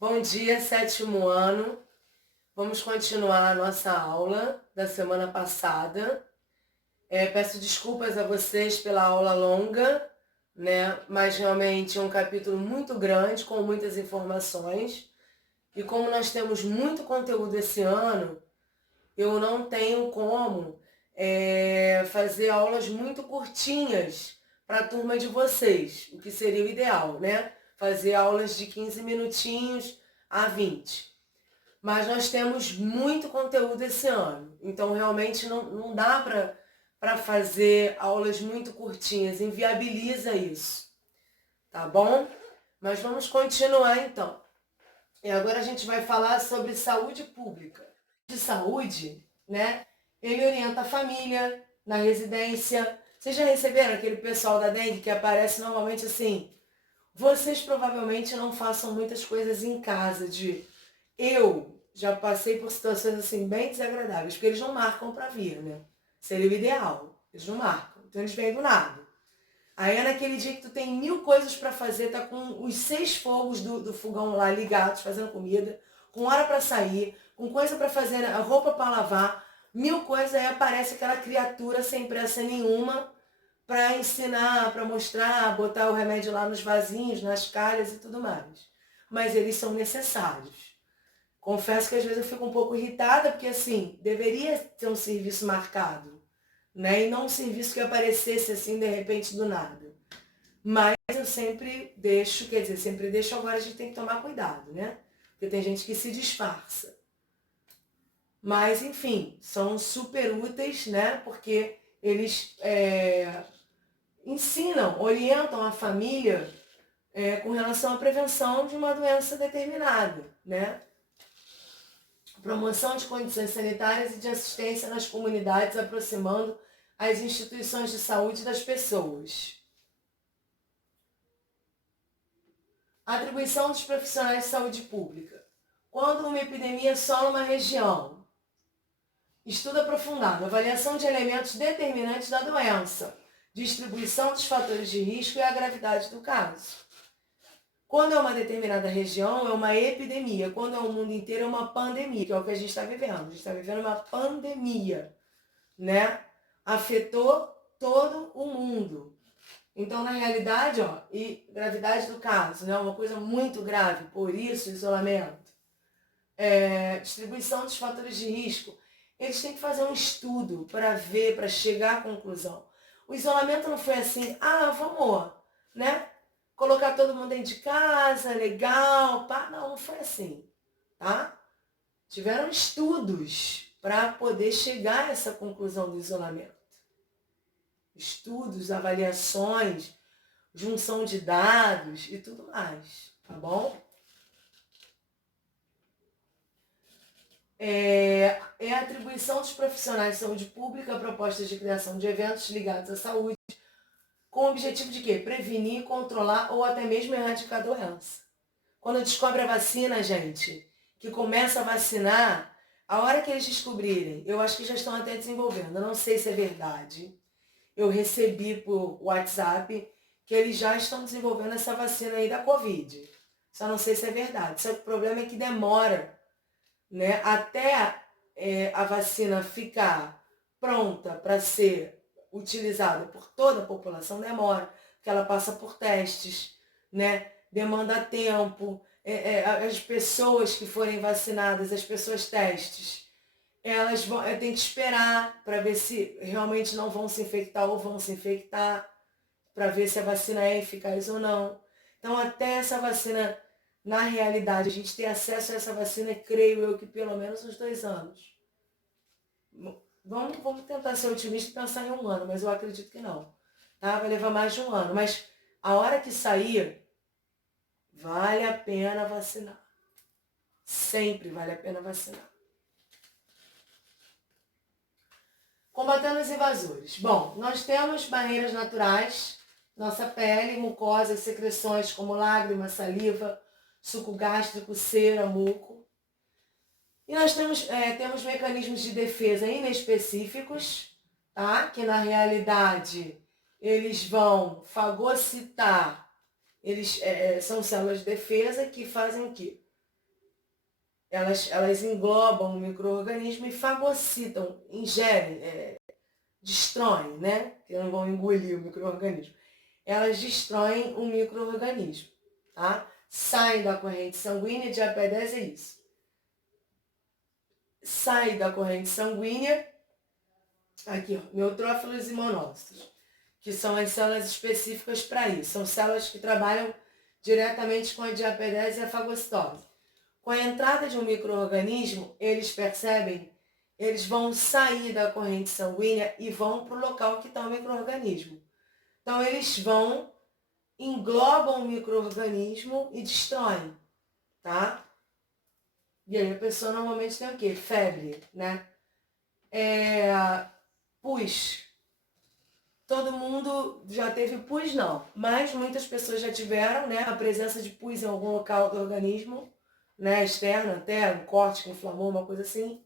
Bom dia, sétimo ano. Vamos continuar a nossa aula da semana passada. Peço desculpas a vocês pela aula longa, né? Mas realmente é um capítulo muito grande, com muitas informações. E como nós temos muito conteúdo esse ano, eu não tenho como fazer aulas muito curtinhas para a turma de vocês, o que seria o ideal, né? Fazer aulas de 15 minutinhos a 20. Mas nós temos muito conteúdo esse ano, então realmente não dá para fazer aulas muito curtinhas, inviabiliza isso, tá bom? Mas vamos continuar então. E agora a gente vai falar sobre saúde pública. De saúde, né? Ele orienta a família na residência. Vocês já receberam aquele pessoal da dengue que aparece normalmente assim? Vocês provavelmente não façam muitas coisas em casa eu já passei por situações assim bem desagradáveis, porque eles não marcam para vir, né? Seria o ideal. Eles não marcam. Então eles vêm do nada. Aí é naquele dia que tu tem 1000 coisas para fazer, tá com os 6 fogos do fogão lá ligados, fazendo comida, com hora para sair, com coisa para fazer, roupa para lavar, 1000 coisas, aí aparece aquela criatura sem pressa nenhuma para ensinar, para mostrar, botar o remédio lá nos vasinhos, nas calhas e tudo mais. Mas eles são necessários. Confesso que às vezes eu fico um pouco irritada, porque assim, deveria ter um serviço marcado, né? E não um serviço que aparecesse assim de repente do nada. Mas eu sempre deixo, quer dizer, sempre deixo, agora a gente tem que tomar cuidado, né? Porque tem gente que se disfarça. Mas, enfim, são super úteis, né? Porque eles ensinam, orientam a família com relação à prevenção de uma doença determinada, né? Promoção de condições sanitárias e de assistência nas comunidades, aproximando as instituições de saúde das pessoas. Atribuição dos profissionais de saúde pública. Quando uma epidemia assola uma região. Estudo aprofundado. Avaliação de elementos determinantes da doença. Distribuição dos fatores de risco e a gravidade do caso. Quando é uma determinada região, é uma epidemia. Quando é o mundo inteiro, é uma pandemia, que é o que a gente está vivendo. A gente está vivendo uma pandemia, né? Afetou todo o mundo. Então, na realidade, e gravidade do caso, né? Uma coisa muito grave, por isso, isolamento. Distribuição dos fatores de risco. Eles têm que fazer um estudo para ver, para chegar à conclusão. O isolamento não foi assim, vamos, né? Colocar todo mundo dentro de casa, legal, pá. Não foi assim, tá? Tiveram estudos para poder chegar a essa conclusão do isolamento. Estudos, avaliações, junção de dados e tudo mais, tá bom? A atribuição dos profissionais de saúde pública a propostas de criação de eventos ligados à saúde, com o objetivo de quê? Prevenir, controlar ou até mesmo erradicar a doença. Quando descobre a vacina, gente, que começa a vacinar, a hora que eles descobrirem, eu acho que já estão até desenvolvendo, eu não sei se é verdade. Eu recebi por WhatsApp que eles já estão desenvolvendo essa vacina aí da Covid. Só não sei se é verdade. Só que o problema é que demora, né? Até a vacina ficar pronta para ser utilizada por toda a população, demora, porque ela passa por testes, né? Demanda tempo. As pessoas que forem vacinadas, as pessoas testes, elas têm que esperar para ver se realmente não vão se infectar ou vão se infectar, para ver se a vacina é eficaz ou não. Então, até essa vacina, na realidade, a gente ter acesso a essa vacina, creio eu que pelo menos uns 2 anos. Vamos tentar ser otimista e pensar em 1 ano, mas eu acredito que não. Tá? Vai levar mais de 1 ano. Mas a hora que sair, vale a pena vacinar. Sempre vale a pena vacinar. Combatendo os invasores. Bom, nós temos barreiras naturais, nossa pele, mucosas, secreções como lágrima, saliva, suco gástrico, cera, muco. E nós temos mecanismos de defesa inespecíficos, tá? Que na realidade eles vão fagocitar, eles são células de defesa que fazem o quê? elas englobam o micro-organismo e fagocitam, ingerem, destroem, né? Que não vão engolir o micro-organismo. Elas destroem o micro-organismo, tá? Saem da corrente sanguínea, diapedese é isso. Sai da corrente sanguínea, aqui, ó, neutrófilos e monócitos, que são as células específicas para isso. São células que trabalham diretamente com a diapedese e a fagocitose. Com a entrada de um micro-organismo, eles percebem, eles vão sair da corrente sanguínea e vão para o local que está o micro-organismo. Então, eles vão, englobam o micro-organismo e destroem, tá? E aí a pessoa normalmente tem o quê? Febre, né? Pus. Todo mundo já teve pus, não. Mas muitas pessoas já tiveram, né? A presença de pus em algum local do organismo, né? Externo até, um corte que inflamou, uma coisa assim.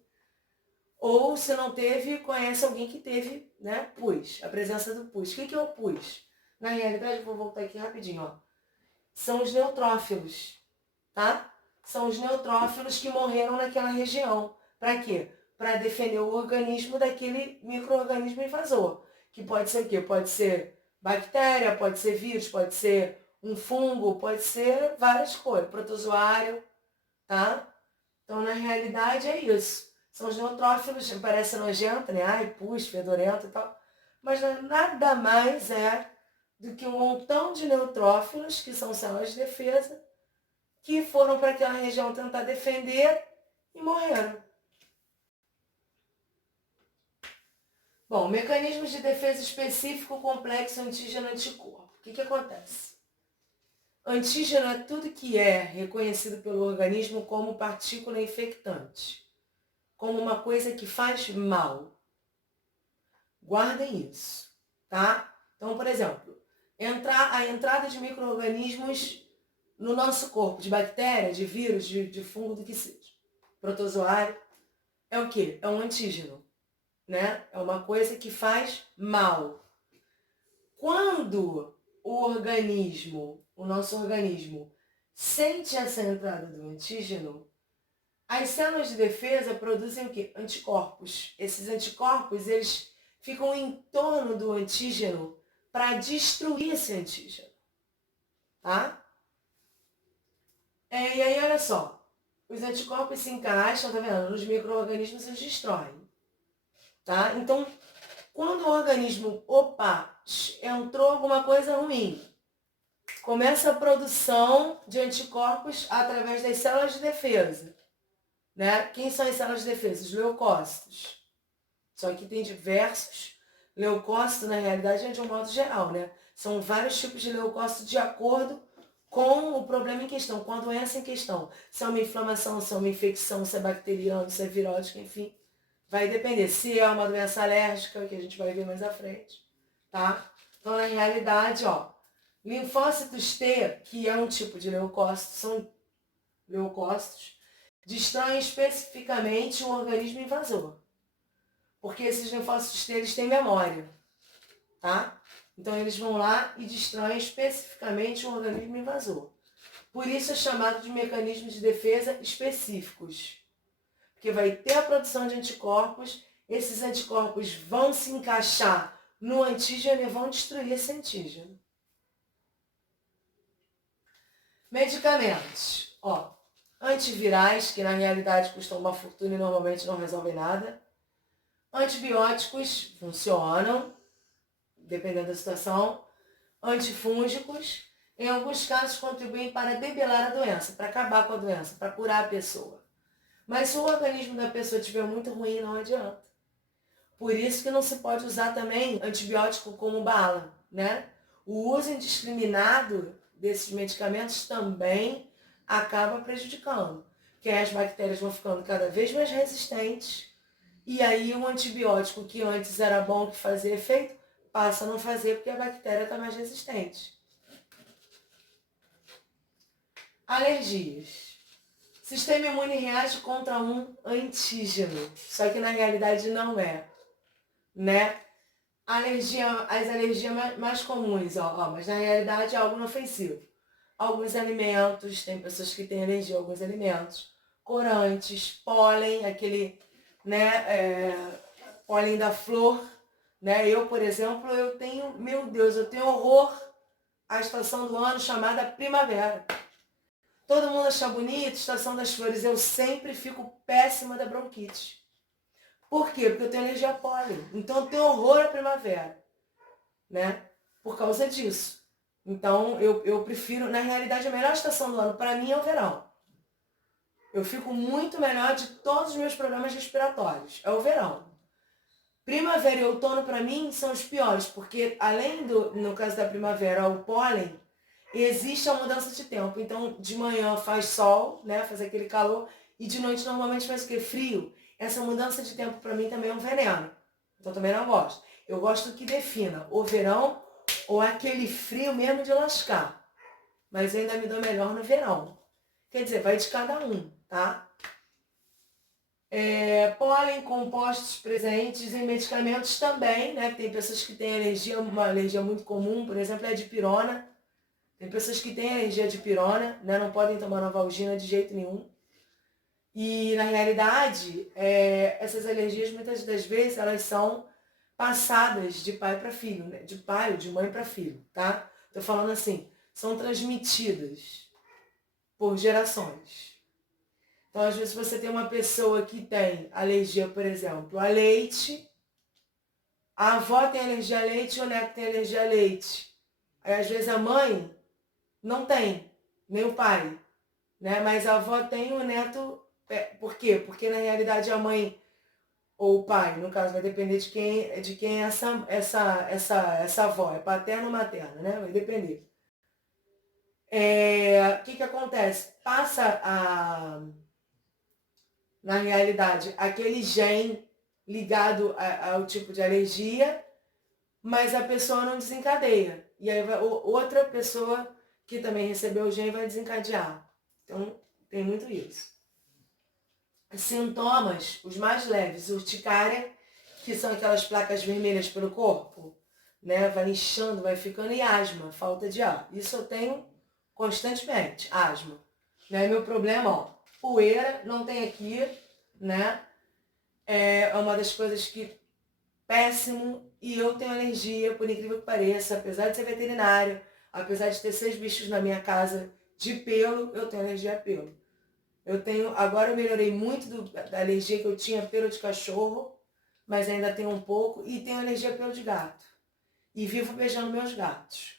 Ou se não teve, conhece alguém que teve, né? Pus. A presença do pus. O que é o pus? Na realidade, vou voltar aqui rapidinho, ó. São os neutrófilos, tá? São os neutrófilos que morreram naquela região. Para quê? Para defender o organismo daquele micro-organismo invasor. Que pode ser o quê? Pode ser bactéria, pode ser vírus, pode ser um fungo, pode ser várias coisas, protozoário, tá? Então, na realidade, é isso. São os neutrófilos, parece nojento, né? Ai, pus, fedorento e tal. Mas nada mais é do que um montão de neutrófilos, que são células de defesa, que foram para aquela região tentar defender e morreram. Bom, mecanismos de defesa específico, complexo, antígeno-anticorpo. O que acontece? Antígeno é tudo que é reconhecido pelo organismo como partícula infectante, como uma coisa que faz mal. Guardem isso, tá? Então, por exemplo, a entrada de micro-organismos no nosso corpo, de bactéria, de vírus, de fungo, do que seja, protozoário, é o quê? É um antígeno, né? É uma coisa que faz mal. Quando o nosso organismo, sente essa entrada do antígeno, as células de defesa produzem o quê? Anticorpos. Esses anticorpos, eles ficam em torno do antígeno para destruir esse antígeno, tá? E aí, olha só, os anticorpos se encaixam, tá vendo? Nos micro-organismos eles destroem, tá? Então, quando o organismo, entrou alguma coisa ruim, começa a produção de anticorpos através das células de defesa, né? Quem são as células de defesa? Os leucócitos. Só que tem diversos. Leucócito, na realidade, é de um modo geral, né? São vários tipos de leucócito de acordo com o problema em questão, com a doença em questão. Se é uma inflamação, se é uma infecção, se é bacteriana, se é virótica, enfim. Vai depender. Se é uma doença alérgica, que a gente vai ver mais à frente, tá? Então, na realidade, ó, linfócitos T, que é um tipo de leucócito, são leucócitos, destroem especificamente o organismo invasor. Porque esses linfócitos T, eles têm memória, tá? Então, eles vão lá e destroem especificamente o organismo invasor. Por isso é chamado de mecanismos de defesa específicos. Porque vai ter a produção de anticorpos, esses anticorpos vão se encaixar no antígeno e vão destruir esse antígeno. Medicamentos. Ó, antivirais, que na realidade custam uma fortuna e normalmente não resolvem nada. Antibióticos funcionam, dependendo da situação. Antifúngicos, em alguns casos, contribuem para debelar a doença, para acabar com a doença, para curar a pessoa. Mas se o organismo da pessoa estiver muito ruim, não adianta. Por isso que não se pode usar também antibiótico como bala, né? O uso indiscriminado desses medicamentos também acaba prejudicando, porque as bactérias vão ficando cada vez mais resistentes e aí o antibiótico que antes era bom que fazia efeito, passa a não fazer porque a bactéria está mais resistente. Alergias. Sistema imune reage contra um antígeno, só que na realidade não é, né? As alergias mais comuns, mas na realidade é algo inofensivo. Alguns alimentos, tem pessoas que têm alergia a alguns alimentos. corantes, pólen, aquele, né, pólen da flor, né? Eu, por exemplo, eu tenho, meu Deus, eu tenho horror à estação do ano chamada primavera. Todo mundo acha bonito, estação das flores, eu sempre fico péssima da bronquite. Por quê? Porque eu tenho alergia a pólen. Então eu tenho horror à primavera, né? Por causa disso. Então eu prefiro, na realidade, a melhor estação do ano para mim é o verão. Eu fico muito melhor de todos os meus problemas respiratórios. É o verão. Primavera e outono para mim são os piores, porque além do, no caso da primavera, o pólen, existe a mudança de tempo. Então de manhã faz sol, né? Faz aquele calor, e de noite normalmente faz o quê? Frio. Essa mudança de tempo para mim também é um veneno. Então também não gosto. Eu gosto que defina o verão ou aquele frio mesmo de lascar. Mas eu ainda me dou melhor no verão. Quer dizer, vai de cada um, tá? Pólen, compostos presentes em medicamentos também, né? Tem pessoas que têm alergia, uma alergia muito comum, por exemplo, é a dipirona. Tem pessoas que têm alergia à dipirona, né? Não podem tomar Novalgina de jeito nenhum. E, na realidade, essas alergias, muitas das vezes, elas são passadas de pai para filho, né? De pai ou de mãe para filho, tá? Tô falando assim, são transmitidas por gerações. Então, às vezes, você tem uma pessoa que tem alergia, por exemplo, a leite, a avó tem alergia a leite e o neto tem alergia a leite. Aí, às vezes, a mãe não tem, nem o pai, né? Mas a avó tem, o neto... Por quê? Porque, na realidade, a mãe ou o pai, no caso, vai depender de quem é essa avó. É paterno ou materno, né? Vai depender. O que acontece? Passa na realidade, aquele gene ligado ao tipo de alergia, mas a pessoa não desencadeia. E aí outra pessoa que também recebeu o gene vai desencadear. Então, tem muito isso. Sintomas, os mais leves, urticária, que são aquelas placas vermelhas pelo corpo, né? Vai inchando, vai ficando, e asma, falta de ar. Isso eu tenho constantemente, asma. Né? Meu problema, ó, poeira, não tem aqui, né? É uma das coisas que péssimo, e eu tenho alergia, por incrível que pareça, apesar de ser veterinária, apesar de ter 6 bichos na minha casa de pelo, eu tenho alergia a pelo. Agora eu melhorei muito da alergia que eu tinha a pelo de cachorro, mas ainda tenho um pouco, e tenho alergia a pelo de gato. E vivo beijando meus gatos.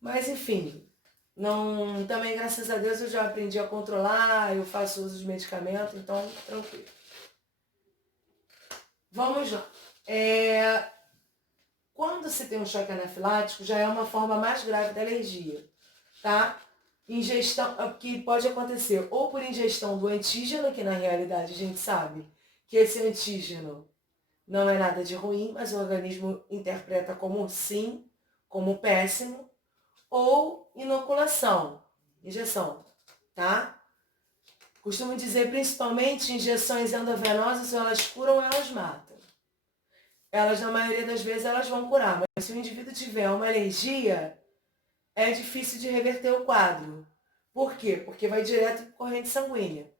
Mas enfim, também graças a Deus eu já aprendi a controlar, eu faço uso de medicamento, então tranquilo. Vamos lá. Quando se tem um choque anafilático, já é uma forma mais grave da alergia, tá? Ingestão, que pode acontecer ou por ingestão do antígeno, que na realidade a gente sabe que esse antígeno não é nada de ruim, mas o organismo interpreta como sim, como péssimo, ou inoculação, injeção, tá? Costumo dizer, principalmente, injeções endovenosas, ou elas curam ou elas matam. Elas, na maioria das vezes, elas vão curar, mas se o indivíduo tiver uma alergia, é difícil de reverter o quadro. Por quê? Porque vai direto para corrente sanguínea,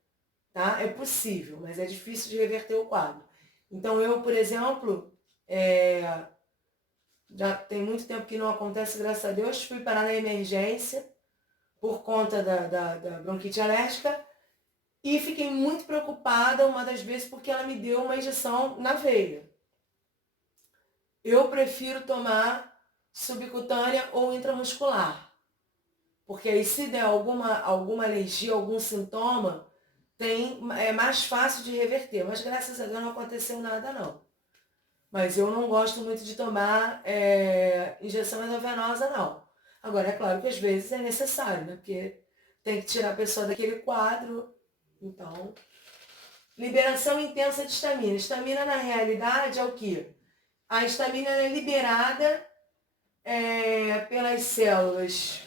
tá? É possível, mas é difícil de reverter o quadro. Então eu, por exemplo, já tem muito tempo que não acontece, graças a Deus, fui parar na emergência por conta da bronquite alérgica e fiquei muito preocupada uma das vezes porque ela me deu uma injeção na veia. Eu prefiro tomar subcutânea ou intramuscular, porque aí se der alguma alergia, algum sintoma, é mais fácil de reverter, mas graças a Deus não aconteceu nada não. Mas eu não gosto muito de tomar injeção endovenosa não. Agora é claro que às vezes é necessário, né? Porque tem que tirar a pessoa daquele quadro. Então, liberação intensa de histamina. Histamina na realidade é o quê? A histamina é liberada pelas células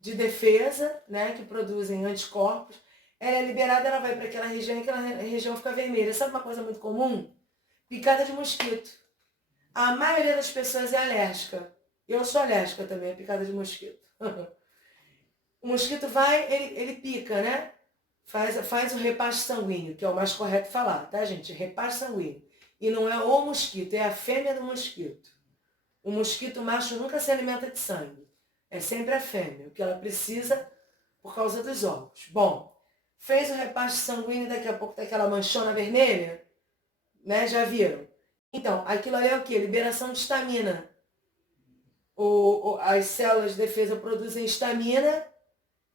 de defesa, né, que produzem anticorpos. Ela é liberada, ela vai para aquela região e aquela região fica vermelha. Sabe uma coisa muito comum? Picada de mosquito. A maioria das pessoas é alérgica. Eu sou alérgica também a picada de mosquito. O mosquito vai, ele pica, né? faz o repasse sanguíneo, que é o mais correto falar, tá, gente? Repasse sanguíneo. E não é o mosquito, é a fêmea do mosquito. O mosquito macho nunca se alimenta de sangue. É sempre a fêmea, o que ela precisa por causa dos ovos. Bom, fez o repasse sanguíneo, daqui a pouco tá aquela manchona vermelha, né? Já viram? Então, aquilo ali é o quê? Liberação de estamina. As células de defesa produzem estamina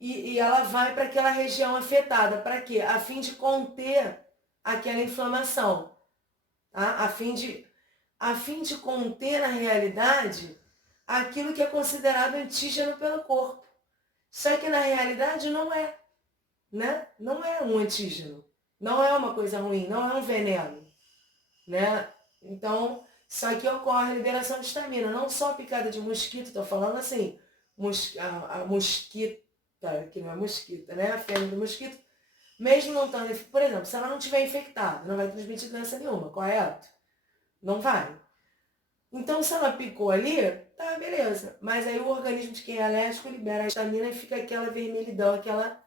e ela vai para aquela região afetada. Para quê? A fim de conter aquela inflamação. Tá? A fim de conter na realidade aquilo que é considerado antígeno pelo corpo. Só que na realidade não é. Né? Não é um antígeno. Não é uma coisa ruim, não é um veneno. Né? Então, só que ocorre a liberação de estamina. Não só a picada de mosquito, estou falando assim, a mosquita, que não é mosquita, né? A fêmea do mosquito, mesmo não estando, por exemplo, se ela não estiver infectada, não vai transmitir doença nenhuma, correto? Não vai. Então, se ela picou ali, tá, beleza. Mas aí o organismo de quem é alérgico libera a histamina e fica aquela vermelhidão, aquela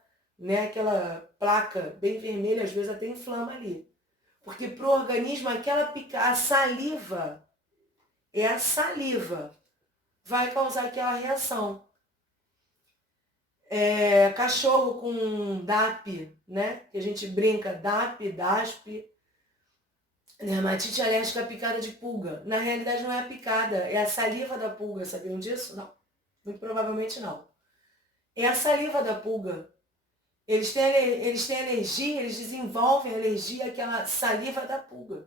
placa bem vermelha, às vezes até inflama ali. Porque para o organismo, a saliva vai causar aquela reação. Cachorro com DAP, né? Que a gente brinca, DAP, DASP, dermatite alérgica à picada de pulga. Na realidade não é a picada, é a saliva da pulga. Sabiam disso? Não. Muito provavelmente não. É a saliva da pulga. Eles têm alergia, eles desenvolvem alergia àquela saliva da pulga.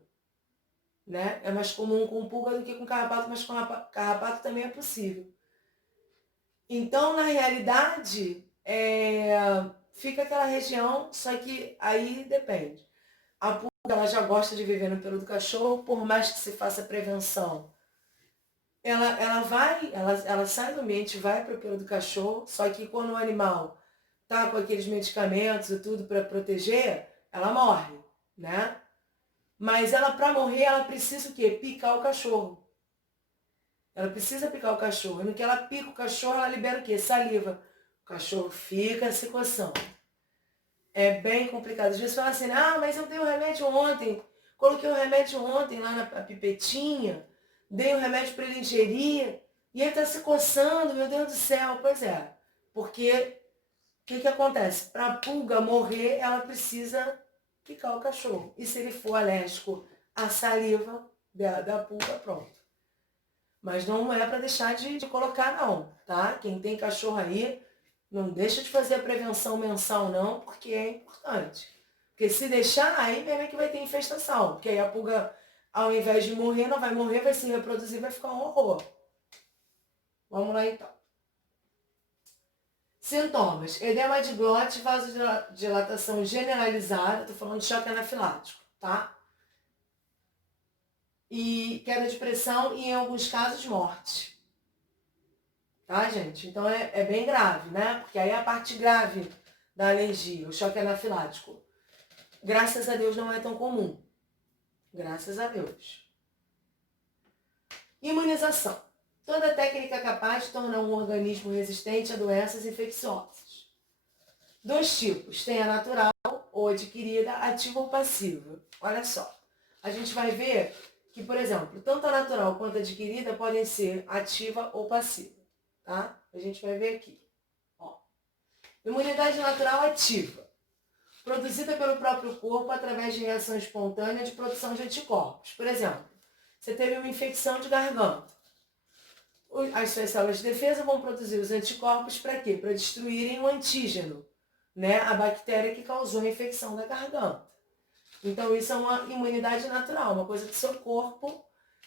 Né? É mais comum com pulga do que com carrapato, mas com carrapato também é possível. Então, na realidade, fica aquela região, só que aí depende. A pulga ela já gosta de viver no pelo do cachorro, por mais que se faça prevenção. Ela sai do ambiente, vai para o pelo do cachorro, só que quando o animal tá com aqueles medicamentos e tudo para proteger, ela morre, né? Mas ela, para morrer, ela precisa o quê? Picar o cachorro. Ela precisa picar o cachorro. E no que ela pica o cachorro, ela libera o quê? Saliva. O cachorro fica se coçando. É bem complicado. Às vezes fala assim, mas eu dei o remédio ontem. Coloquei o remédio ontem lá na pipetinha. Dei o remédio para ele ingerir. E ele está se coçando, meu Deus do céu. Pois é. Porque o que acontece? Para a pulga morrer, ela precisa picar o cachorro. E se ele for alérgico à saliva da pulga, pronto. Mas não é para deixar de colocar não, tá? Quem tem cachorro aí, não deixa de fazer a prevenção mensal não, porque é importante. Porque se deixar, aí mesmo é que vai ter infestação. Porque aí a pulga, ao invés de morrer, não vai morrer, vai se reproduzir, vai ficar um horror. Vamos lá então. Sintomas: edema de glote, vasodilatação generalizada, tô falando de choque anafilático, tá? E queda de pressão e, em alguns casos, morte. Tá, gente? Então é bem grave, né? Porque aí a parte grave da alergia, o choque anafilático, graças a Deus não é tão comum. Graças a Deus. Imunização. Toda técnica capaz de tornar um organismo resistente a doenças infecciosas. 2 tipos. Tem a natural ou adquirida, ativa ou passiva. Olha só. A gente vai ver que, por exemplo, tanto a natural quanto a adquirida podem ser ativa ou passiva. Tá? A gente vai ver aqui. Ó. Imunidade natural ativa. Produzida pelo próprio corpo através de reação espontânea de produção de anticorpos. Por exemplo, você teve uma infecção de garganta. As suas células de defesa vão produzir os anticorpos para quê? Para destruírem o antígeno, né? A bactéria que causou a infecção da garganta. Então isso é uma imunidade natural, uma coisa do seu corpo,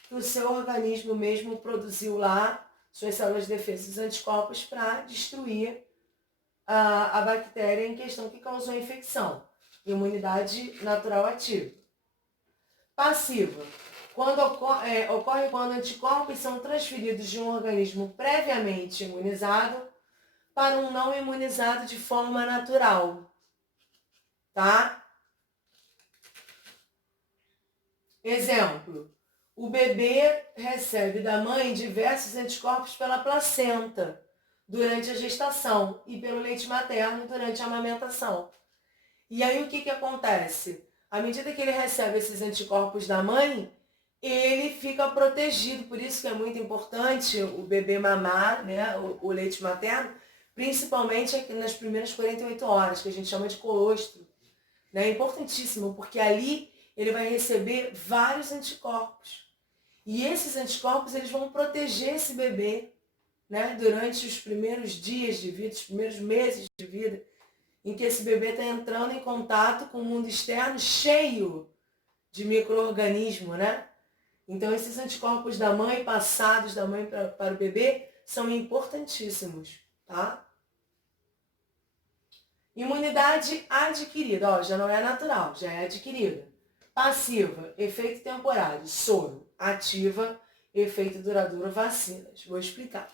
que o seu organismo mesmo produziu lá, suas células de defesa, os anticorpos, para destruir a bactéria em questão que causou a infecção. Imunidade natural ativa. Passiva. Ocorre quando anticorpos são transferidos de um organismo previamente imunizado para um não imunizado de forma natural. Tá? Exemplo. O bebê recebe da mãe diversos anticorpos pela placenta durante a gestação e pelo leite materno durante a amamentação. E aí o que acontece? À medida que ele recebe esses anticorpos da mãe, ele fica protegido. Por isso que é muito importante o bebê mamar, né, o leite materno, principalmente aqui nas primeiras 48 horas, que a gente chama de colostro. Né? É importantíssimo, porque ali ele vai receber vários anticorpos. E esses anticorpos eles vão proteger esse bebê, né, durante os primeiros dias de vida, os primeiros meses de vida, em que esse bebê está entrando em contato com o mundo externo cheio de micro-organismo, né? Então, esses anticorpos da mãe, passados da mãe para o bebê, são importantíssimos, tá? Imunidade adquirida, ó, já não é natural, já é adquirida. Passiva, efeito temporário, soro. Ativa, efeito duradouro, vacinas. Vou explicar.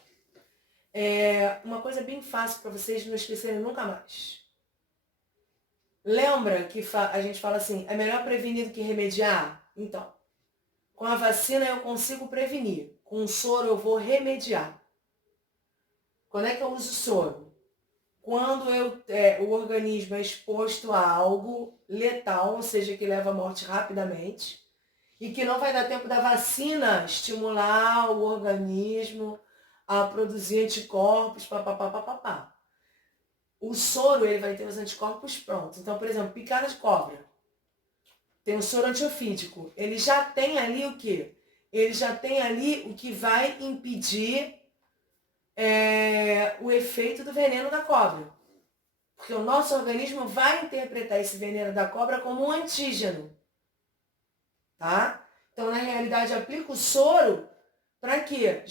Uma coisa bem fácil para vocês não esquecerem nunca mais. Lembra que a gente fala assim, é melhor prevenir do que remediar? Então, com a vacina eu consigo prevenir. Com o soro eu vou remediar. Quando é que eu uso soro? Quando o organismo é exposto a algo letal, ou seja, que leva à morte rapidamente, e que não vai dar tempo da vacina estimular o organismo a produzir anticorpos, papapá. O soro ele vai ter os anticorpos prontos. Então, por exemplo, picada de cobra. Tem o soro antiofídico. Ele já tem ali o quê? Ele já tem ali o que vai impedir o efeito do veneno da cobra. Porque o nosso organismo vai interpretar esse veneno da cobra como um antígeno. Tá? Então, na realidade, aplica o soro para quê?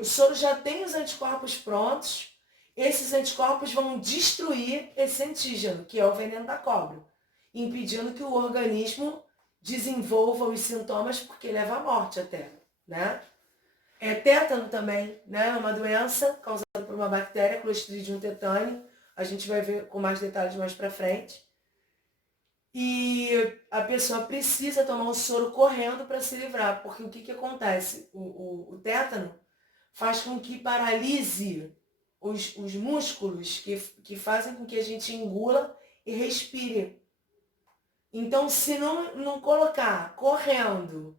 O soro já tem os anticorpos prontos. Esses anticorpos vão destruir esse antígeno, que é o veneno da cobra, impedindo que o organismo desenvolva os sintomas, porque leva à morte até, né? Tétano também, né? É uma doença causada por uma bactéria, Clostridium tetani. A gente vai ver com mais detalhes mais para frente. E a pessoa precisa tomar o soro correndo para se livrar, porque o que acontece? O tétano faz com que paralise os músculos que fazem com que a gente engula e respire. Então, se não colocar correndo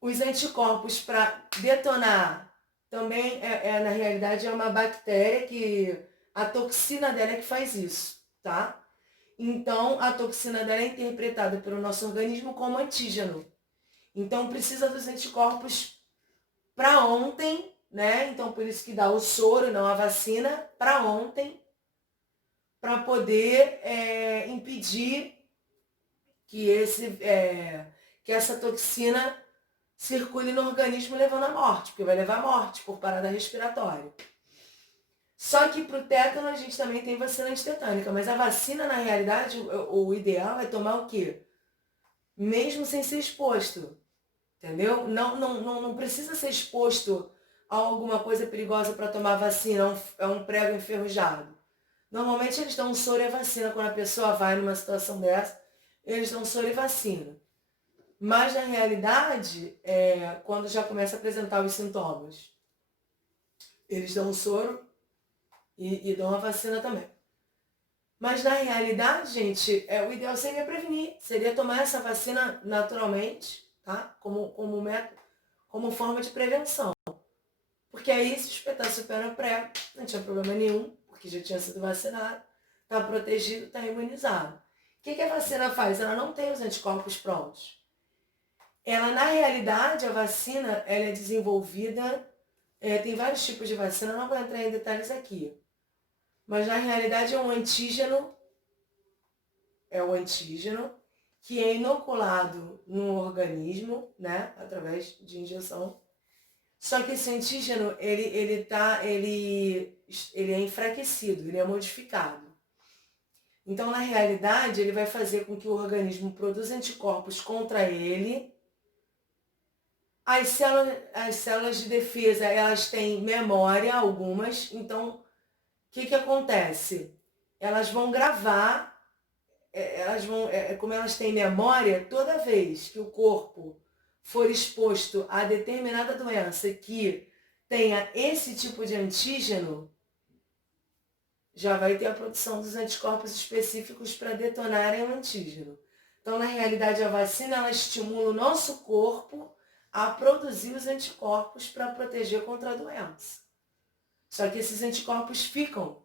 os anticorpos para detonar, também na realidade é uma bactéria que a toxina dela é que faz isso, tá? Então, a toxina dela é interpretada pelo nosso organismo como antígeno. Então, precisa dos anticorpos para ontem, né? Então, por isso que dá o soro e não a vacina, para ontem, para poder impedir que essa toxina circule no organismo levando à morte, porque vai levar à morte por parada respiratória. Só que para o tétano a gente também tem vacina antitetânica, mas a vacina, na realidade, o ideal é tomar o quê? Mesmo sem ser exposto, entendeu? Não precisa ser exposto a alguma coisa perigosa para tomar vacina, é um prego enferrujado. Normalmente eles dão soro e vacina quando a pessoa vai numa situação dessa, eles dão soro e vacina. Mas na realidade, quando já começa a apresentar os sintomas, eles dão soro e dão a vacina também. Mas na realidade, gente, o ideal seria prevenir, seria tomar essa vacina naturalmente, tá? Como método, como forma de prevenção. Porque aí, se espetasse o pé no pré, não tinha problema nenhum, porque já tinha sido vacinado, está protegido, está imunizado. O que a vacina faz? Ela não tem os anticorpos prontos. Ela, na realidade, a vacina, ela é desenvolvida, tem vários tipos de vacina, não vou entrar em detalhes aqui. Mas na realidade é um antígeno que é inoculado no organismo, né, através de injeção. Só que esse antígeno, ele é enfraquecido, ele é modificado. Então, na realidade, ele vai fazer com que o organismo produza anticorpos contra ele. As células de defesa, elas têm memória, algumas. Então, o que acontece? Elas vão gravar, como elas têm memória, toda vez que o corpo for exposto a determinada doença que tenha esse tipo de antígeno, já vai ter a produção dos anticorpos específicos para detonarem o antígeno. Então, na realidade, a vacina ela estimula o nosso corpo a produzir os anticorpos para proteger contra a doença. Só que esses anticorpos ficam,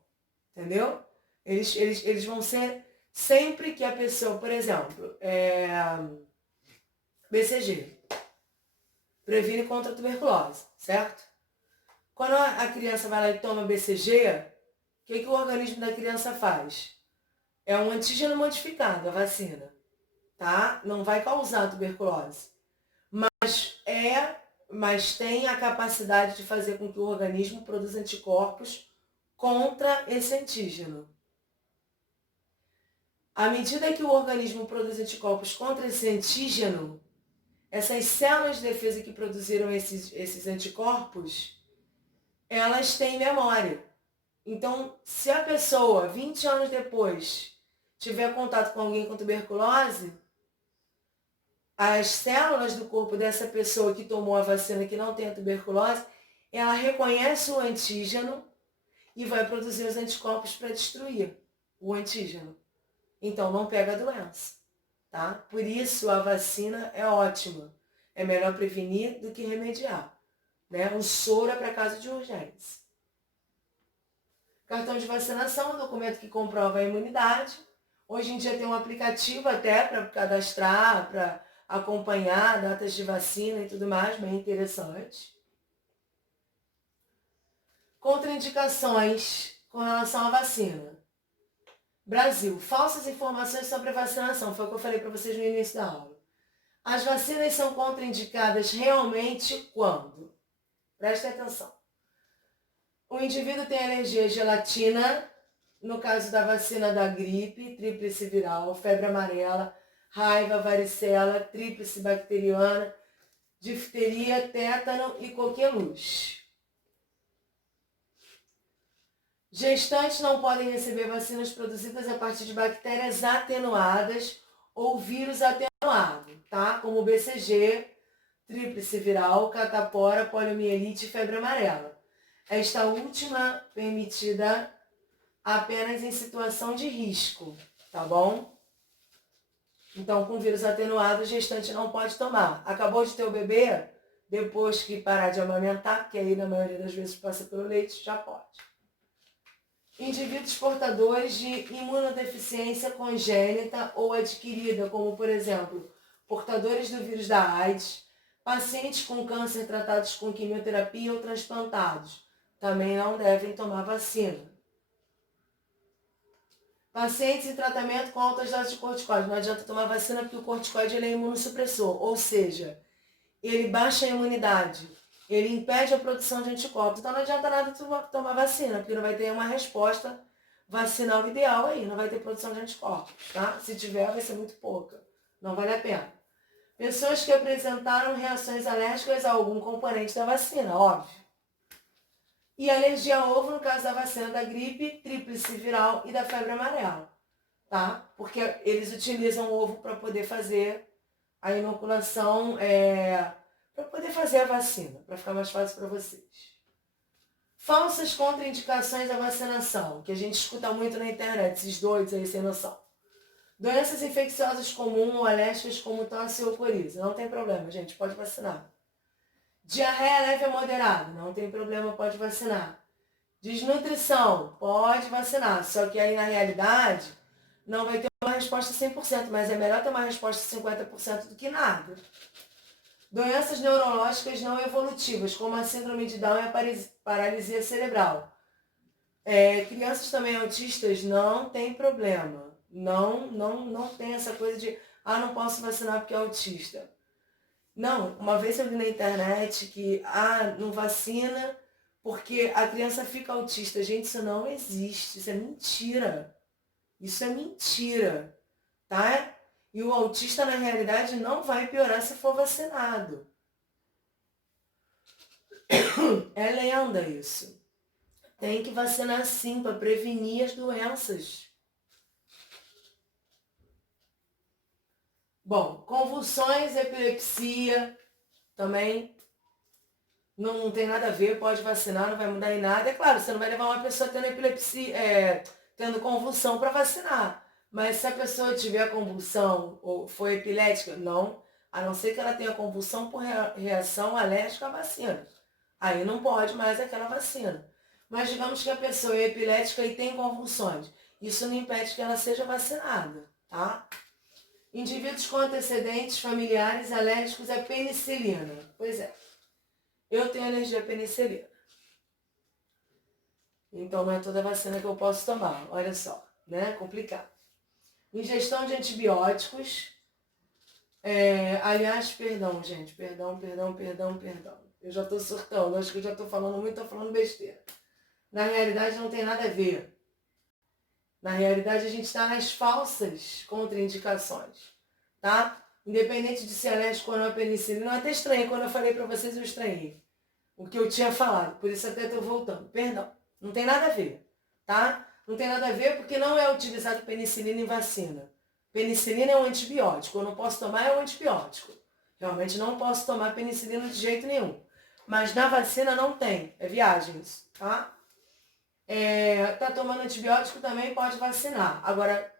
entendeu? Eles vão ser sempre que a pessoa, por exemplo, BCG, previne contra a tuberculose, certo? Quando a criança vai lá e toma BCG, o que o organismo da criança faz? É um antígeno modificado, a vacina, tá? Não vai causar tuberculose. Mas tem a capacidade de fazer com que o organismo produza anticorpos contra esse antígeno. À medida que o organismo produz anticorpos contra esse antígeno, essas células de defesa que produziram esses anticorpos, elas têm memória. Então, se a pessoa, 20 anos depois, tiver contato com alguém com tuberculose, as células do corpo dessa pessoa que tomou a vacina que não tem a tuberculose, ela reconhece o antígeno e vai produzir os anticorpos para destruir o antígeno. Então, não pega a doença, tá? Por isso, a vacina é ótima. É melhor prevenir do que remediar, né? O soro é para caso de urgência. Cartão de vacinação é um documento que comprova a imunidade. Hoje em dia tem um aplicativo até para cadastrar, para acompanhar datas de vacina e tudo mais, bem interessante. Contraindicações com relação à vacina. Brasil, falsas informações sobre a vacinação, foi o que eu falei para vocês no início da aula. As vacinas são contraindicadas realmente quando? Prestem atenção. O indivíduo tem alergia à gelatina, no caso da vacina da gripe, tríplice viral, febre amarela, raiva, varicela, tríplice bacteriana, difteria, tétano e coqueluche. Gestantes não podem receber vacinas produzidas a partir de bactérias atenuadas ou vírus atenuado, tá? Como o BCG, tríplice viral, catapora, poliomielite e febre amarela. Esta última permitida apenas em situação de risco, tá bom? Então, com vírus atenuado, o gestante não pode tomar. Acabou de ter o bebê, depois que parar de amamentar, que aí na maioria das vezes passa pelo leite, já pode. Indivíduos portadores de imunodeficiência congênita ou adquirida, como por exemplo, portadores do vírus da AIDS, pacientes com câncer tratados com quimioterapia ou transplantados, também não devem tomar vacina. Pacientes em tratamento com altas doses de corticoide. Não adianta tomar vacina porque o corticoide ele é imunossupressor, ou seja, ele baixa a imunidade, ele impede a produção de anticorpos. Então não adianta nada tomar vacina, porque não vai ter uma resposta vacinal ideal aí, não vai ter produção de anticorpos, tá? Se tiver, vai ser muito pouca, não vale a pena. Pessoas que apresentaram reações alérgicas a algum componente da vacina, óbvio. E alergia a ovo no caso da vacina da gripe, tríplice viral e da febre amarela, tá? Porque eles utilizam o ovo para poder fazer a inoculação, para poder fazer a vacina, para ficar mais fácil para vocês. Falsas contraindicações à vacinação, que a gente escuta muito na internet, esses doidos aí sem noção. Doenças infecciosas comuns ou alérgicas como tosse ou coriza. Não tem problema, gente, pode vacinar. Diarreia leve a moderada, não tem problema, pode vacinar. Desnutrição, pode vacinar, só que aí na realidade não vai ter uma resposta 100%, mas é melhor ter uma resposta 50% do que nada. Doenças neurológicas não evolutivas, como a síndrome de Down e a paralisia cerebral. Crianças também autistas não tem problema. Não tem essa coisa de, não posso vacinar porque é autista. Não, uma vez eu vi na internet que, não vacina porque a criança fica autista. Gente, isso não existe, isso é mentira. Isso é mentira, tá? E o autista, na realidade, não vai piorar se for vacinado. É lenda isso. Tem que vacinar sim, para prevenir as doenças. Bom, convulsões, epilepsia, também não tem nada a ver, pode vacinar, não vai mudar em nada. É claro, você não vai levar uma pessoa tendo epilepsia, tendo convulsão para vacinar. Mas se a pessoa tiver convulsão ou for epilética, não, a não ser que ela tenha convulsão por reação alérgica à vacina. Aí não pode mais aquela vacina. Mas digamos que a pessoa é epilética e tem convulsões. Isso não impede que ela seja vacinada, tá? Indivíduos com antecedentes familiares alérgicos à penicilina. Pois é, eu tenho alergia à penicilina. Então não é toda vacina que eu posso tomar. Olha só, né? Complicado. Ingestão de antibióticos. Aliás, perdão, gente. Perdão. Eu já tô surtando. Acho que eu já tô falando muito, tô falando besteira. Na realidade não tem nada a ver. Na realidade a gente está nas falsas contraindicações, tá? Independente de ser alérgico ou não à penicilina. Eu até estranhei. Quando eu falei pra vocês, eu estranhei o que eu tinha falado. Por isso até tô voltando. Perdão. Não tem nada a ver, tá? Não tem nada a ver porque não é utilizado penicilina em vacina. Penicilina é um antibiótico. Eu não posso tomar é um antibiótico. Realmente não posso tomar penicilina de jeito nenhum. Mas na vacina não tem. É viagens, tá? Tá tomando antibiótico também pode vacinar. Agora,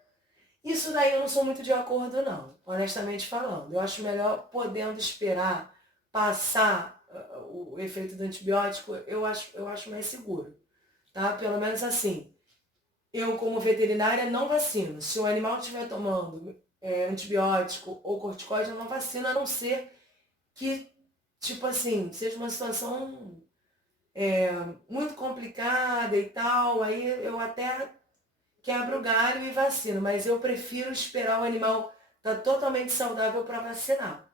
isso daí eu não sou muito de acordo não, honestamente falando. Eu acho melhor podendo esperar passar o efeito do antibiótico, eu acho mais seguro, tá? Pelo menos assim, eu como veterinária não vacino. Se o animal estiver tomando antibiótico ou corticoide, eu não vacino, a não ser que, tipo assim, seja uma situação muito complicada e tal, aí eu até quebro o galho e vacino, mas eu prefiro esperar o animal estar totalmente saudável para vacinar.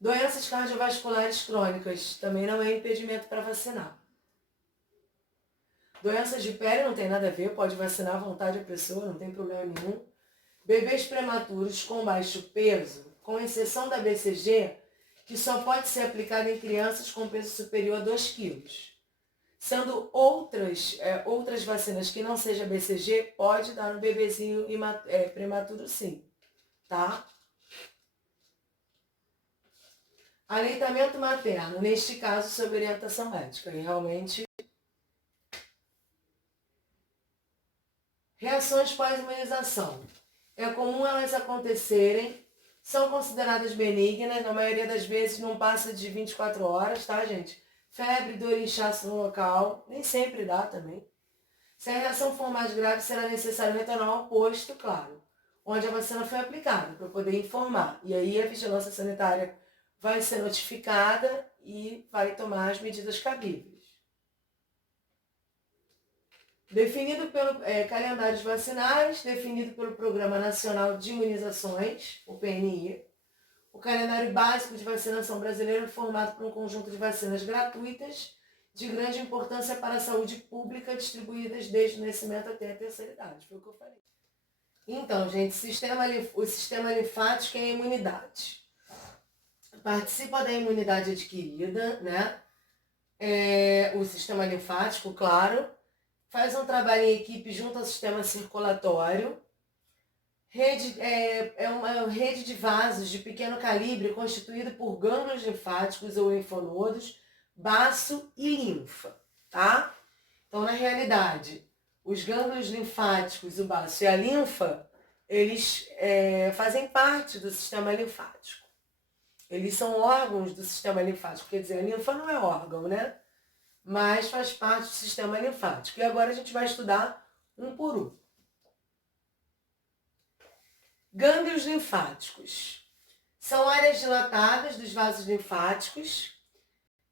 Doenças cardiovasculares crônicas também não é impedimento para vacinar. Doenças de pele não tem nada a ver, pode vacinar à vontade a pessoa, não tem problema nenhum. Bebês prematuros com baixo peso, com exceção da BCG, que só pode ser aplicada em crianças com peso superior a 2 quilos. Sendo outras vacinas que não seja BCG, pode dar no bebezinho prematuro sim, tá? Aleitamento materno, neste caso, sob orientação médica. E realmente, reações pós-imunização. É comum elas acontecerem, são consideradas benignas, na maioria das vezes não passa de 24 horas, tá, gente? Febre, dor e inchaço no local, nem sempre dá também. Se a reação for mais grave, será necessário retornar ao posto, claro, onde a vacina foi aplicada, para poder informar. E aí a vigilância sanitária vai ser notificada e vai tomar as medidas cabíveis. Definido pelo calendários vacinais, definido pelo Programa Nacional de Imunizações, o PNI, o calendário básico de vacinação brasileiro é formado por um conjunto de vacinas gratuitas de grande importância para a saúde pública, distribuídas desde o nascimento até a terceira idade. Foi o que eu falei. Então, gente, o sistema linfático é a imunidade. Participa da imunidade adquirida, né? O sistema linfático, claro. Faz um trabalho em equipe junto ao sistema circulatório. É uma rede de vasos de pequeno calibre constituída por gânglios linfáticos ou linfonodos, baço e linfa, tá? Então, na realidade, os gânglios linfáticos, o baço e a linfa, eles fazem parte do sistema linfático. Eles são órgãos do sistema linfático, quer dizer, a linfa não é órgão, né? Mas faz parte do sistema linfático. E agora a gente vai estudar um por um. Gânglios linfáticos. São áreas dilatadas dos vasos linfáticos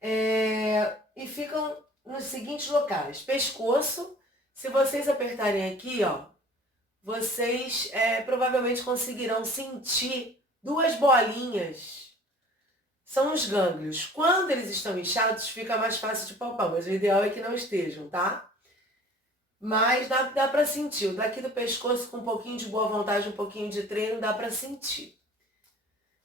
e ficam nos seguintes locais. Pescoço, se vocês apertarem aqui, ó, vocês provavelmente conseguirão sentir duas bolinhas. São os gânglios. Quando eles estão inchados, fica mais fácil de palpar, mas o ideal é que não estejam, tá? Mas dá pra sentir. Daqui do pescoço, com um pouquinho de boa vontade, um pouquinho de treino, dá pra sentir.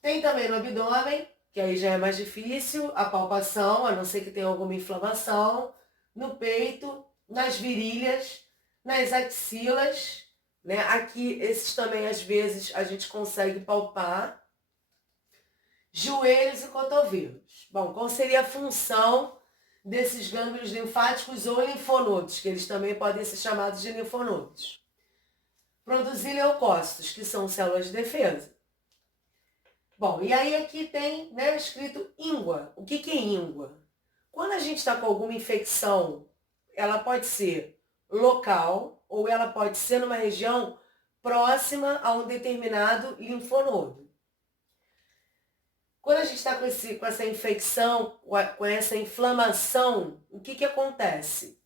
Tem também no abdômen, que aí já é mais difícil, a palpação, a não ser que tenha alguma inflamação. No peito, nas virilhas, nas axilas, né? Aqui, esses também, às vezes, a gente consegue palpar. joelhos e cotovelos. Bom, qual seria a função desses gânglios linfáticos ou linfonodos, que eles também podem ser chamados de linfonodos? Produzir leucócitos, que são células de defesa. Bom, e aí aqui tem, né, escrito íngua. O que é íngua? Quando a gente está com alguma infecção, ela pode ser local ou ela pode ser numa região próxima a um determinado linfonodo. Quando a gente está com essa infecção, com essa inflamação, o que acontece?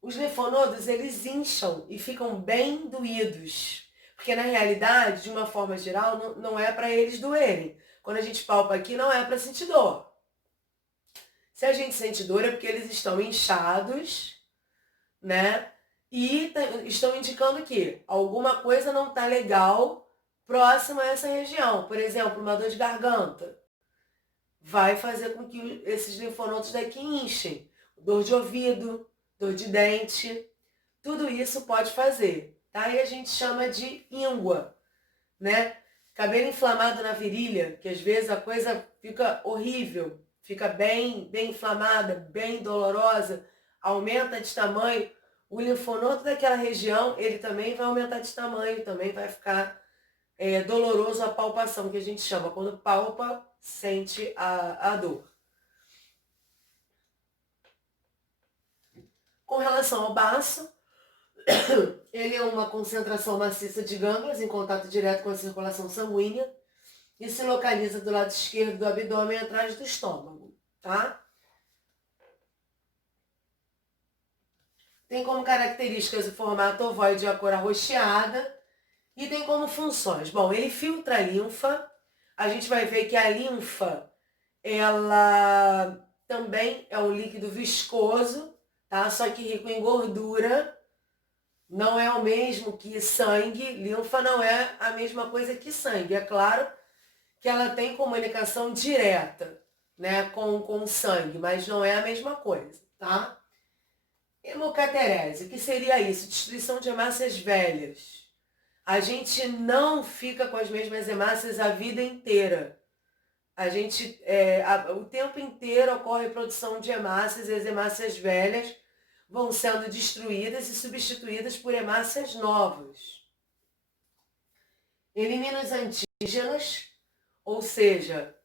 Os linfonodos, eles incham e ficam bem doídos. Porque na realidade, de uma forma geral, não é para eles doerem. Quando a gente palpa aqui, não é para sentir dor. Se a gente sente dor é porque eles estão inchados, né? E estão indicando que alguma coisa não está legal próxima a essa região. Por exemplo, uma dor de garganta vai fazer com que esses linfonodos daqui inchem. Dor de ouvido, dor de dente, tudo isso pode fazer, tá? E a gente chama de íngua, né? Cabelo inflamado na virilha, que às vezes a coisa fica horrível, fica bem inflamada, bem dolorosa, aumenta de tamanho. O linfonodo daquela região, ele também vai aumentar de tamanho, também vai ficar doloroso a palpação, que a gente chama. Quando palpa, sente a dor. Com relação ao baço, ele é uma concentração maciça de gânglios em contato direto com a circulação sanguínea e se localiza do lado esquerdo do abdômen atrás do estômago, tá? Tem como características o formato ovoide e a cor arroxeada e tem como funções. Bom, ele filtra a linfa. A gente vai ver que a linfa, ela também é um líquido viscoso, tá? Só que rico em gordura. Não é o mesmo que sangue. Linfa não é a mesma coisa que sangue. É claro que ela tem comunicação direta, né, com o sangue, mas não é a mesma coisa, tá? Hemocaterese, o que seria isso? Destruição de hemácias velhas. A gente não fica com as mesmas hemácias a vida inteira. A gente, o tempo inteiro ocorre produção de hemácias e as hemácias velhas vão sendo destruídas e substituídas por hemácias novas. Elimina os antígenos, ou seja,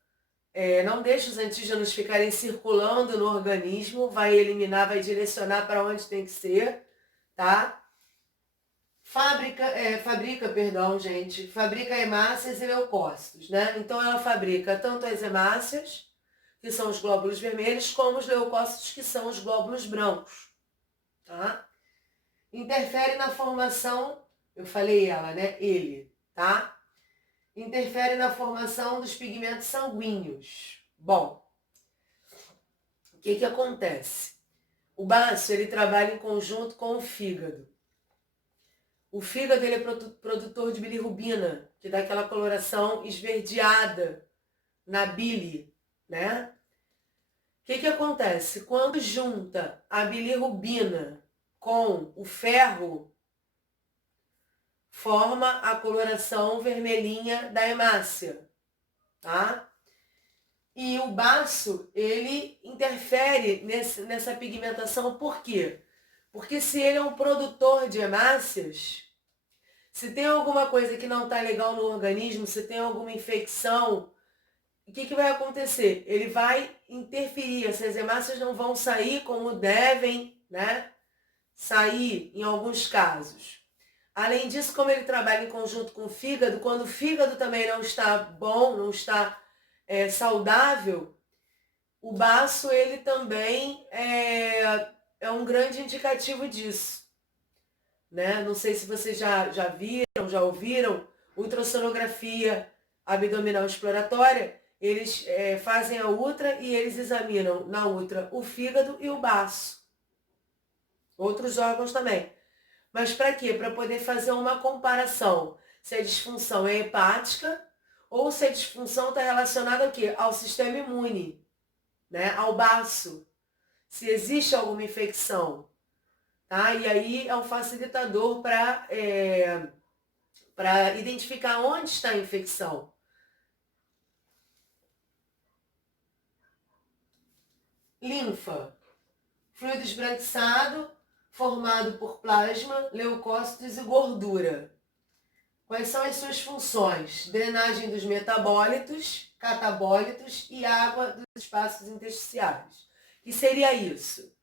não deixa os antígenos ficarem circulando no organismo, vai eliminar, vai direcionar para onde tem que ser, tá? Fabrica hemácias e leucócitos, né? Então ela fabrica tanto as hemácias, que são os glóbulos vermelhos, como os leucócitos, que são os glóbulos brancos, tá? Interfere na formação, eu falei ela, né? Ele, tá? Interfere na formação dos pigmentos sanguíneos. Bom, o que acontece? O baço, ele trabalha em conjunto com o fígado. O fígado, ele é produtor de bilirrubina, que dá aquela coloração esverdeada na bile, né? O que acontece? Quando junta a bilirrubina com o ferro, forma a coloração vermelhinha da hemácia, tá? E o baço, ele interfere nessa pigmentação, por quê? Porque se ele é um produtor de hemácias, se tem alguma coisa que não está legal no organismo, se tem alguma infecção, o que vai acontecer? Ele vai interferir, essas hemácias não vão sair como devem, né? Sair em alguns casos. Além disso, como ele trabalha em conjunto com o fígado, quando o fígado também não está bom, não está saudável, o baço, ele também é um grande indicativo disso, né? Não sei se vocês já viram, já ouviram, ultrassonografia abdominal exploratória, eles fazem a ultra e eles examinam na ultra o fígado e o baço. Outros órgãos também. Mas para quê? Para poder fazer uma comparação. Se a disfunção é hepática ou se a disfunção está relacionada ao quê? Ao sistema imune, né? Ao baço. Se existe alguma infecção. Tá? E aí é um facilitador para identificar onde está a infecção. Linfa. Fluido esbranquiçado, formado por plasma, leucócitos e gordura. Quais são as suas funções? Drenagem dos metabólitos, catabólitos e água dos espaços intersticiais. O que seria isso?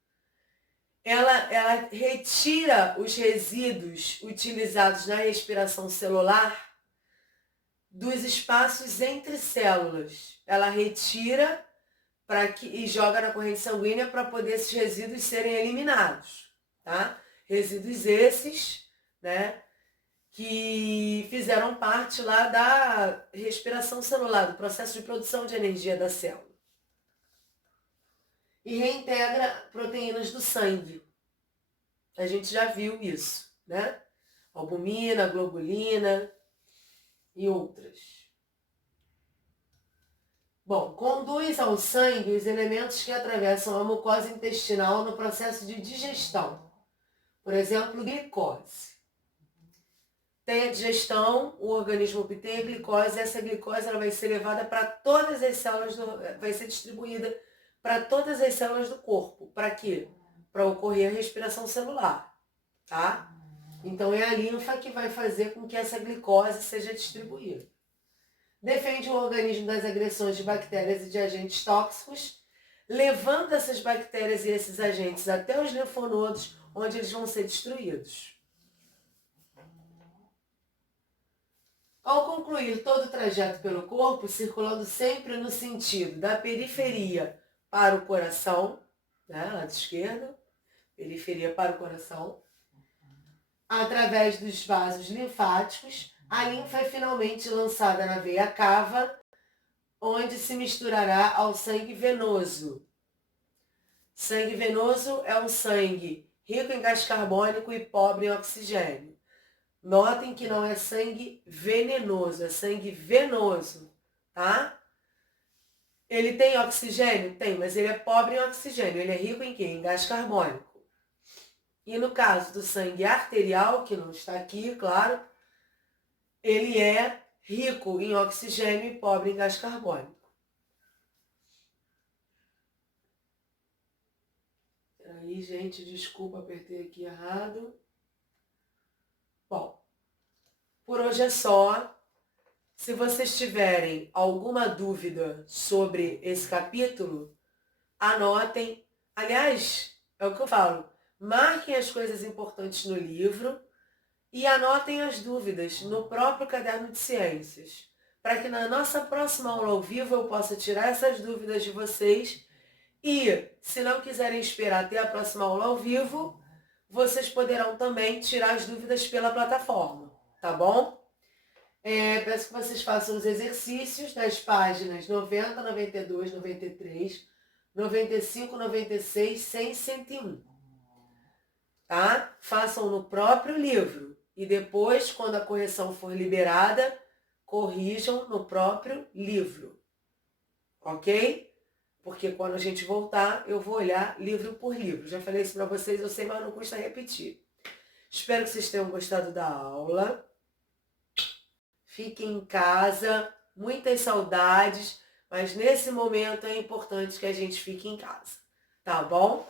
Ela retira os resíduos utilizados na respiração celular dos espaços entre células. Ela retira e joga na corrente sanguínea para poder esses resíduos serem eliminados, tá? Resíduos esses, né, que fizeram parte lá da respiração celular, do processo de produção de energia da célula. E reintegra proteínas do sangue. A gente já viu isso, né? Albumina, globulina e outras. Bom, conduz ao sangue os elementos que atravessam a mucosa intestinal no processo de digestão. Por exemplo, glicose. Tem a digestão, o organismo obtém a glicose, e essa glicose ela vai ser levada para todas as células, vai ser distribuída para todas as células do corpo. Para quê? Para ocorrer a respiração celular, tá? Então é a linfa que vai fazer com que essa glicose seja distribuída. Defende o organismo das agressões de bactérias e de agentes tóxicos, levando essas bactérias e esses agentes até os linfonodos, onde eles vão ser destruídos. Ao concluir todo o trajeto pelo corpo, circulando sempre no sentido da periferia para o coração, né, lado esquerdo, periferia para o coração, através dos vasos linfáticos, a linfa é finalmente lançada na veia cava, onde se misturará ao sangue venoso. Sangue venoso é um sangue rico em gás carbônico e pobre em oxigênio. Notem que não é sangue venenoso, é sangue venoso, tá? Ele tem oxigênio? Tem, mas ele é pobre em oxigênio. Ele é rico em quê? Em gás carbônico. E no caso do sangue arterial, que não está aqui, claro, ele é rico em oxigênio e pobre em gás carbônico. Peraí, gente, desculpa, apertei aqui errado. Bom, por hoje é só. Se vocês tiverem alguma dúvida sobre esse capítulo, anotem. Aliás, é o que eu falo, marquem as coisas importantes no livro e anotem as dúvidas no próprio caderno de ciências, para que na nossa próxima aula ao vivo eu possa tirar essas dúvidas de vocês e, se não quiserem esperar até a próxima aula ao vivo, vocês poderão também tirar as dúvidas pela plataforma, tá bom? Peço que vocês façam os exercícios das páginas 90, 92, 93, 95, 96, 100 e 101. Tá? Façam no próprio livro. E depois, quando a correção for liberada, corrijam no próprio livro. Ok? Porque quando a gente voltar, eu vou olhar livro por livro. Já falei isso para vocês, eu sei, mas não custa repetir. Espero que vocês tenham gostado da aula. Fiquem em casa, muitas saudades, mas nesse momento é importante que a gente fique em casa, tá bom?